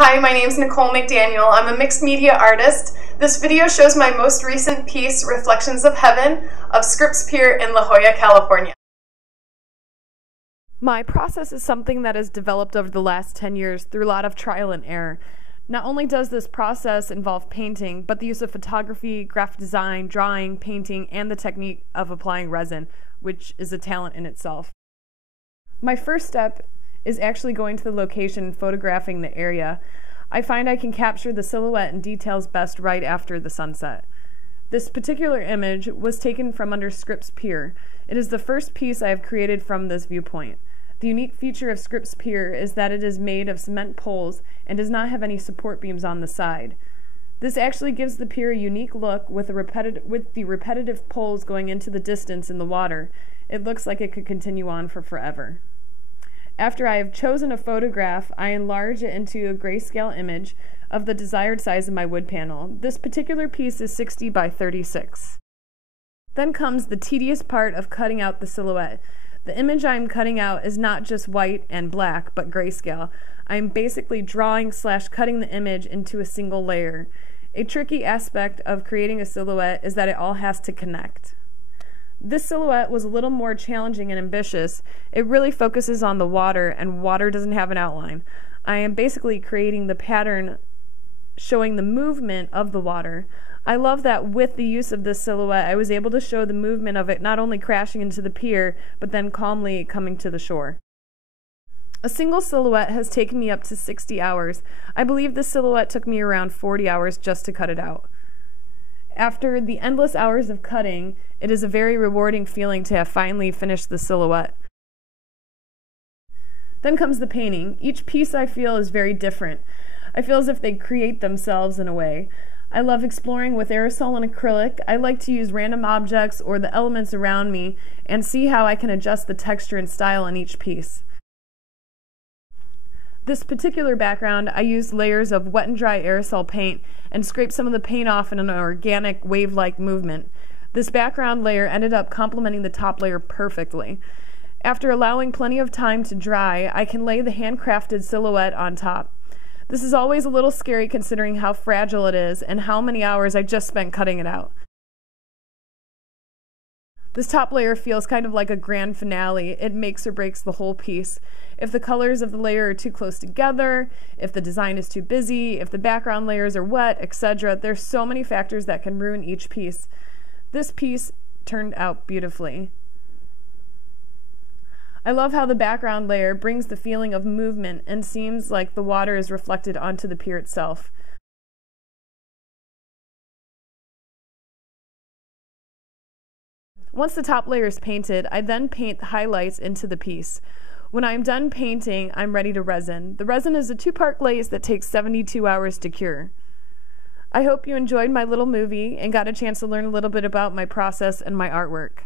Hi, my name is Nicole McDaniel. I'm a mixed media artist. This video shows my most recent piece, Reflections of Heaven, of Scripps Pier in La Jolla, California. My process is something that has developed over the last 10 years through a lot of trial and error. Not only does this process involve painting, but the use of photography, graphic design, drawing, painting, and the technique of applying resin, which is a talent in itself. My first step is actually going to the location and photographing the area. I find I can capture the silhouette and details best right after the sunset. This particular image was taken from under Scripps Pier. It is the first piece I have created from this viewpoint. The unique feature of Scripps Pier is that it is made of cement poles and does not have any support beams on the side. This actually gives the pier a unique look with the repetitive poles going into the distance in the water. It looks like it could continue on for forever. After I have chosen a photograph, I enlarge it into a grayscale image of the desired size of my wood panel. This particular piece is 60 by 36. Then comes the tedious part of cutting out the silhouette. The image I am cutting out is not just white and black, but grayscale. I am basically drawing/cutting the image into a single layer. A tricky aspect of creating a silhouette is that it all has to connect. This silhouette was a little more challenging and ambitious. It really focuses on the water, and water doesn't have an outline. I am basically creating the pattern showing the movement of the water. I love that with the use of this silhouette, I was able to show the movement of it not only crashing into the pier, but then calmly coming to the shore. A single silhouette has taken me up to 60 hours. I believe this silhouette took me around 40 hours just to cut it out. After the endless hours of cutting, it is a very rewarding feeling to have finally finished the silhouette. Then comes the painting. Each piece I feel is very different. I feel as if they create themselves in a way. I love exploring with aerosol and acrylic. I like to use random objects or the elements around me and see how I can adjust the texture and style on each piece. This particular background, I used layers of wet and dry aerosol paint and scraped some of the paint off in an organic wave-like movement. This background layer ended up complementing the top layer perfectly. After allowing plenty of time to dry, I can lay the handcrafted silhouette on top. This is always a little scary considering how fragile it is and how many hours I just spent cutting it out. This top layer feels kind of like a grand finale. It makes or breaks the whole piece. If the colors of the layer are too close together, if the design is too busy, if the background layers are wet, etc., there's so many factors that can ruin each piece. This piece turned out beautifully. I love how the background layer brings the feeling of movement and seems like the water is reflected onto the pier itself. Once the top layer is painted, I then paint the highlights into the piece. When I'm done painting, I'm ready to resin. The resin is a 2-part glaze that takes 72 hours to cure. I hope you enjoyed my little movie and got a chance to learn a little bit about my process and my artwork.